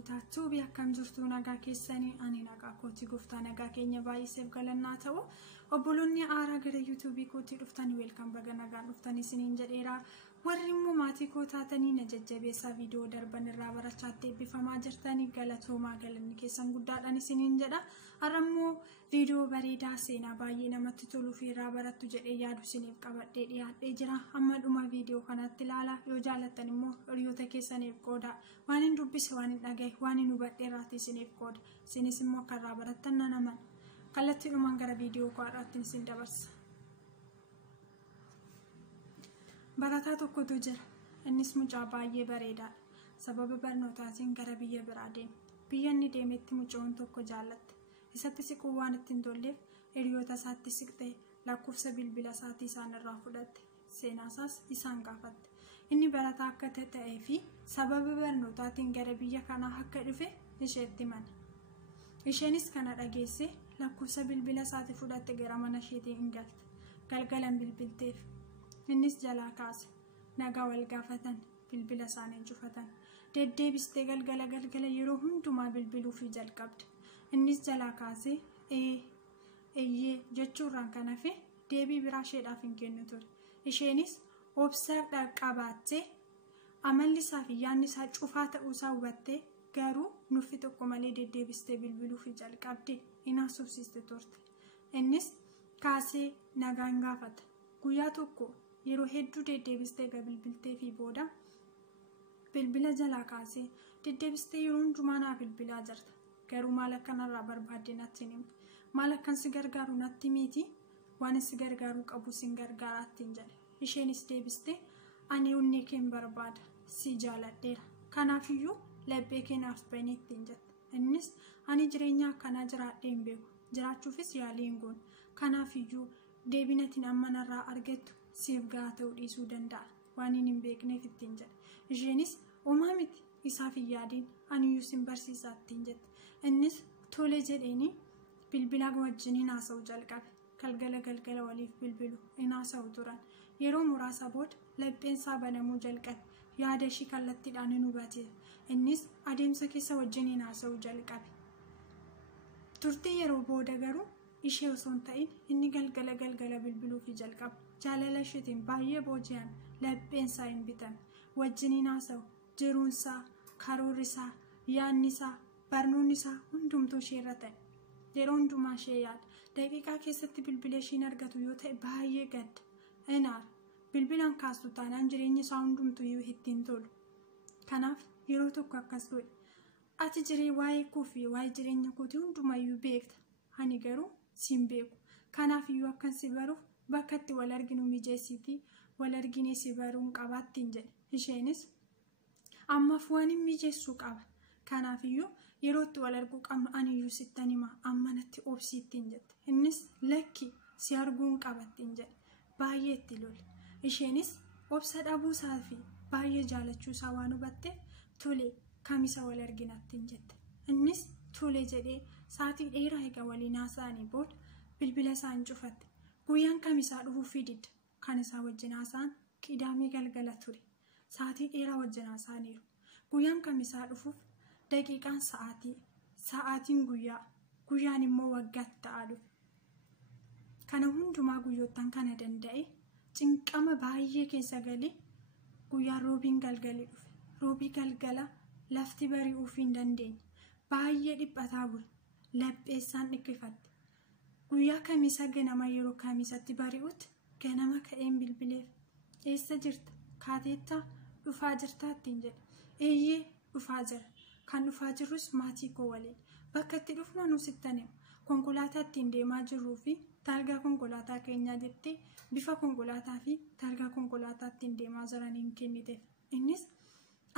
hordoftoota tuubii akkam jirtu nagaa keessanii ani nagaa kooti gooftaa nagaa keenya baay'iseef galannaa ta'u obboloonni aaraa gara yuutuubii kootii dhuftanii welcome baga nagaan dhuftanii isiniin jedheera warri immoo maatii koo taatanii na jajjabeessaa viidiyoo darban irraa barachaatti eebbifamaa jirtanii galatoomaa galanni keessan guddaadhaan isiniin jedha har'ammoo viidiyoo bareedaa seenaa baay'ee namatti toluu fi irraa barattu jedhee yaadu isiniif qabadhee dhiyaadhee jira amma dhuma viidiyoo kanatti ilaalaa yoo jaallattan immoo hiriyoota keessaniif qooda waan hin dubbise waan hin dhagaye waan hin hubadhe irraatti isiniif qooda isinis immoo akka irraa barattan nan amana kallattii dhumaan gara viidiyoo koodhaatti isin dabarsa. Barataa tokkotu jira innis mucaa baay'ee bareedaadha sababa barnootaatiin gara biyya biraa deeme biyya inni deemetti mucoon tokko jaallatte isatti siquu waan ittiin tolleef hiriyoota isaatti siqtee lakkoofsa bilbila isaatii isaan irraa fudhatte seenaasaas isaan gaafatte inni barataa akka ta'ee fi sababa barnootaatiin gara biyya kanaa akka dhufe isheetti himane isheenis kana dhageesse lakkoofsa bilbila isaatii fudhatte gara mana isheetii hin galte galgalan bilbilteef innis jalaa kaase nagaa wal gaafatan bilbila isaanii cufatan deddeebistee galgala yeroo hundumaa bilbiluuf jalqabde innis jalaa kaase eeyyee jechuurraan kan hafe deebii biraa isheedhaaf hin kennu ture isheenis obsa qabaattee amalli isaa fi yaadni isaa cufaa ta'uusaa hubattee garuu nuffi tokko malee deddeebistee bilbiluuf jalqabde inaasofsiiste turte innis kaasee nagaan gaafata guyyaa tokko yeroo hedduu deddeebistee bilbiltee fi booda bilbila jalaa kaasee deddeebistee yeroo hundumaa naa bilbilaa jirta garuu maal akkanarraa barbaadde natti hin himne maal akkan si gargaaru natti miti waan si gargaaruu qabu sin gargaaraattiin jedhe isheenis deebistee ani onnee kee barbaada si jaaladheera kanaafiyyuu laphee kee naaf bani ittiin jette innis ani jireenya akkanaa jiraadhee hin beeku jiraachuufis yaalii hin goone kanaafiyyuu deebinatiin ammanarraa argattu siif gahaa ta'uu dhiisuu danda'a waan hin beekneef ittiin jedhe isheenis uumaa miti isaaf hin yaadiin aniyyuu sin barsiisaa ittiin jette innis tole jedheeni bilbila wajjiniin haasa'uu jalqabe galgala waliif bilbilu hin haasa'u turan yeroo muraasa booda lapheensaa banamuu jalqabe yaada ishii kallattiidhaan hin hubate innis adeemsa keessa wajjiniin haasa'uu jalqabe turtii yeroo booda garuu ishee osoo hin ta'in inni galgala bilbiluuf jalqabe jaalala isheetiin baay'ee booji'an lapheensaa hin bitame wajjiniin haasa'u jiruunsaa karoorrisaa yaadnisaa barnoonnisaa hundumtuu isheerra ta'e yeroo hundumaa ishee yaada daqiiqaa keessatti bilbila ishiin argatu yoo ta'e baay'ee gadda inaar bilbilaan kaastu taanaan jireenya isaa hundumtuu ittiin tolu kanaaf yeroo tokko akkas godhe ati jiree waa'ee koo fi waa'ee jireenya kootii hundumayyuu beekta ani garuu siin beeku kanaafiyyuu akkan si baruuf bakka itti wal arginu mijeessitii wal arginee si baruun qabaattiin jedhe isheenis ammaaf waan hin mijeessuu qaba kanaafiyyuu yeroo itti wal arguu qabnu aniyyuu sittan hima ammanatti obsiittiin jette innis lakki si arguun qabattiin jedhe baay'ee itti lole isheenis obsa dhabuusaa fi baay'ee jaalachuusaa waan hubatteef tole kamisa wal arginattiin jette innis tole jedhee saatii dheeraa eega waliin haasa'anii booda bilbila isaan cufatte guyyaan kamisaa dhufuuf didda kan isaa wajjin haasa'an qidaamee galgala ture saatii dheeraa wajjin haasa'aniiru guyyaan kamisaa dhufuuf daqiiqaan sa'aatiin guyyaan immoo waggaatti ta'aa dhufe kana hundumaa guyyoottan kana danda'e cinqama baay'ee keessa galee guyyaan roobiin galgalee dhufe roobii galgala lafti bari'uuf hin dandeenye baay'ee dhiphataa bule lapheessaan dhikkifatte guyyaa kamisa ganama yeroo kamisatti bari'utti ganama ka'een bilbileef eessa jirta kaateetta dhufaa jirtaattiin jedhe eeyyee dhufaa jira kan dhufaa jirrus maatii koo waliin bakka itti dhufnu nu sittan konkolaataa ittiin deemaa jirruu fi targaa konkolaataa keenyaa jettee bifa konkolaataa fi targaa konkolaataa ittiin deemaa jiraniin kenniteef innis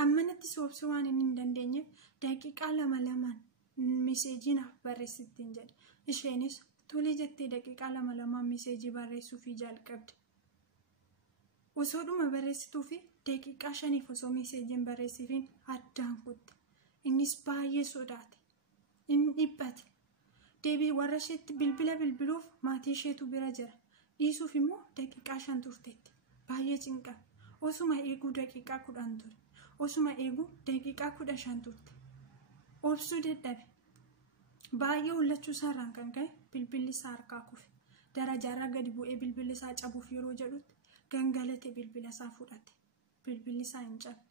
ammanatti soobsuu waan hin dandeenyeef daqiiqaa lamaan miseejiinaaf barreessittiin jedhe isheenis tole jettee daqiiqaa lamaan miseejii barreessuuf jalqabde osoodhuma barreessituu fi daqiiqaa 5 osoo miseejiin barreessifiin addaan kutte innis baay'ee sodaate inni dhiphate deebii warra isheetti bilbila bilbiluuf maatii isheetu bira jira dhiisuuf immoo daqiiqaa 5 turteetti baay'ee cinqame osuma eeguu daqiiqaa 10 ture osuma eeguu daqiiqaa 15 turte obsuu dadhabe. Baay'ee hollachuu isaarraan kan ka'e bilbilli isaa harkaa kufe. Darajaarraa gadi bu'ee bilbilli isaa cabuuf yeroo jedhutti gangalate bilbila isaa fudhate. Bilbilli isaa hin cabe.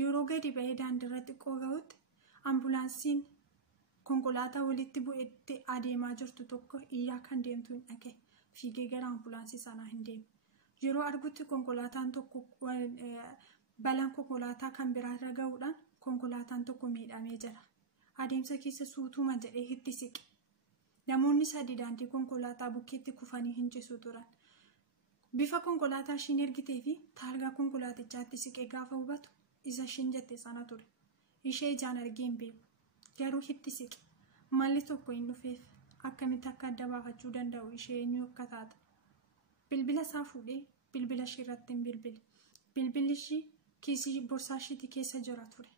Yeroo gadi ba'ee daandiirra xiqqoo ga'utti ambulaansiin konkolaataa walitti bu'eetti adeemaa jirtu tokko iyyaa kan deemtu hin dhaga'e. Fiigee gara ambulaansii sanaa hin deeme. Yeroo argutti konkolaataan tokko balaan konkolaataa kan biraarra ga'uudhaan konkolaataan tokko miidhamee jira. Adeemsa keessa suutuma jedhee itti siqe. Namoonni 3 daandii konkolaataa bukkeetti kufanii hin ciisu turan. Bifa konkolaataa ishiin ergitee fi taargaa konkolaatichaatti siqee gaafa hubatu isa ishiin jette sana ture. Ishee ijaan argee hin beeku. Garuu itti siqe. Malli tokko hin dhufeef akkamitti akka adda baafachuu danda'u ishee eenyu akka taate. Bilbila isaa fuudhee bilbila ishee irratti hin bilbile. Bilbilli ishee kiisii borsaa isheetii keessa jira ture.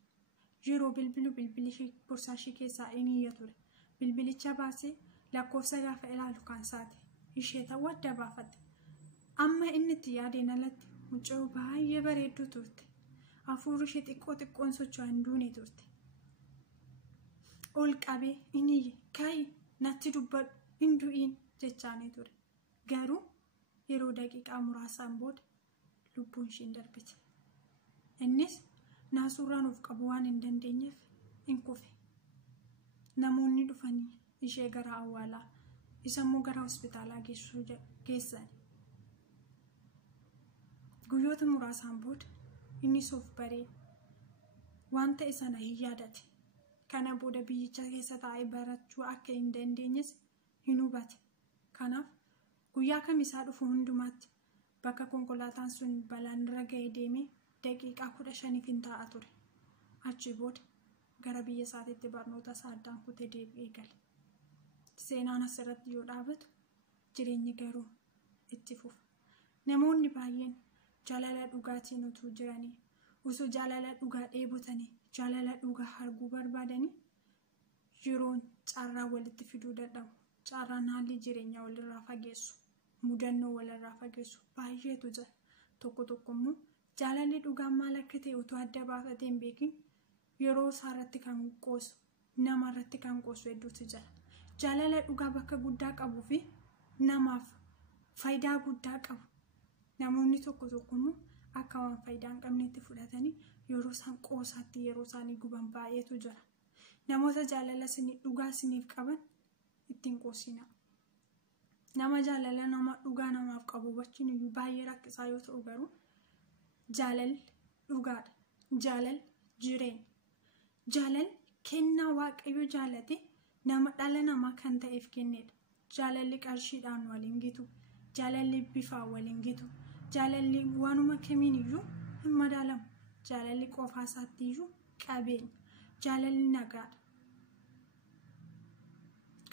Yeroo bilbilli ishee borsaa ishee keessaa iyya ture. Bilbilicha baasee lakkoofsa gaafa ilaalu kan saate. Ishee ta'uu adda baafate. Amma inni itti yaadeen alatti mucaa baay'ee bareedduu turte. Hafuurri ishee xiqqoon socho'aa hin duune turte. Ol qabee inni ka'ii natti dubbadhu hin du'iin jechaanii ture. Garuu yeroo daqiiqaa muraasaan booda lubbuun ishee darbite. Innis naasuurraan of qabu waan hin dandeenyeef hin kufe. Namoonni dhufanii ishee gara awwaalaa isa immoo gara hospitaalaa geessan. Guyyoota muraasaan booda innis of baree waan ta'e sana hin yaadate. Kana booda biyyicha keessa taa'ee barachuu akka hin dandeenyes hin hubate. Kanaaf guyyaa kamisaa dhufu hundumaatti bakka konkolaataan sun balaan irra ga'ee deemee daqiiqaa 15 hin taa'a ture. Achi booda gara biyya isaatiitti barnoota isaa addaan kutee deebi'ee gale. Seenaan asirratti yoo dhaabatu jireenyi garuu itti fufa. Namoonni baay'een jaalala dhugaatiin utuu jiranii, osoo jaalala dhugaa dheebotanii, jaalala dhugaa arguu barbaadanii yeroon carraa walitti fiduu dadhabu. Carraan haalli jireenyaa walirraa fageessu, mudannoo walirraa fageessu baay'eetu jira. Tokko immoo jaalalli dhugaan maal akka ta'e utuu adda baafatee hin beekin yeroo isaarratti kan qoosu, namarratti kan qoosu hedduutu jira. Jaalala dhugaa bakka guddaa qabuu fi namaaf faayidaa guddaa qabu. Namoonni tokko immoo akka waan faayidaa hin qabnetti fudhatanii yeroo isaan qoosaatti yeroo isaanii guban baay'eetu jira. Namoota jaalala dhugaa isiniif qaban ittiin qoosina. Nama jaalala nama dhugaa namaaf qabu hubachuun iyyuu baay'ee rakkisaa yoo ta'u garuu jaalalli dhugaadha. Jaalalli jireenya. Jaalalli kennaa Waaqayyo jaalate nama dhala namaa kan ta'eef kennedha. Jaalalli qarshiidhaan waliin gitu. Jaalalli bifaan waliin gitu. Jaalalli waanuma kamiin iyyuu hin madaalamu. Jaalalli qofaa isaatti iyyuu qabeenya. Jaalalli nagaadha.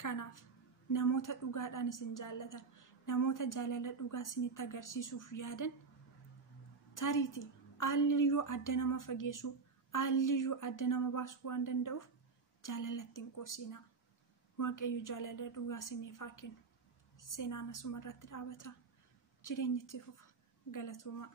Kanaaf namoota dhugaadhaan isin jaallatan, namoota jaalala dhugaa isinitti agarsiisuuf yaadan tariitii haalli yoo adda nama fageessu, haalli yoo adda nama baasuu waan danda'uuf jaalalatti hin qoosina. Waaqayyo jaalala dhugaa isiniif haa kennu. Seenaan asuma irratti dhaabata. Jireenyi itti fufa. Galatooma.